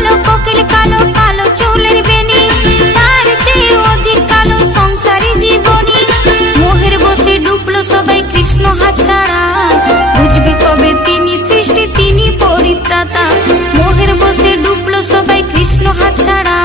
কালো কোকিল কালো, কালো চুলের বেনি, তার চেয়ে অধিক কালো সংসারী জীবনী। মোহের বসে ডুবলো সবাই কৃষ্ণ হাতছাড়া, বুঝবে কবে তিনি সৃষ্টি তিনি পরিত্রাতা। মোহের বসে ডুবলো সবাই কৃষ্ণ হাতছাড়া,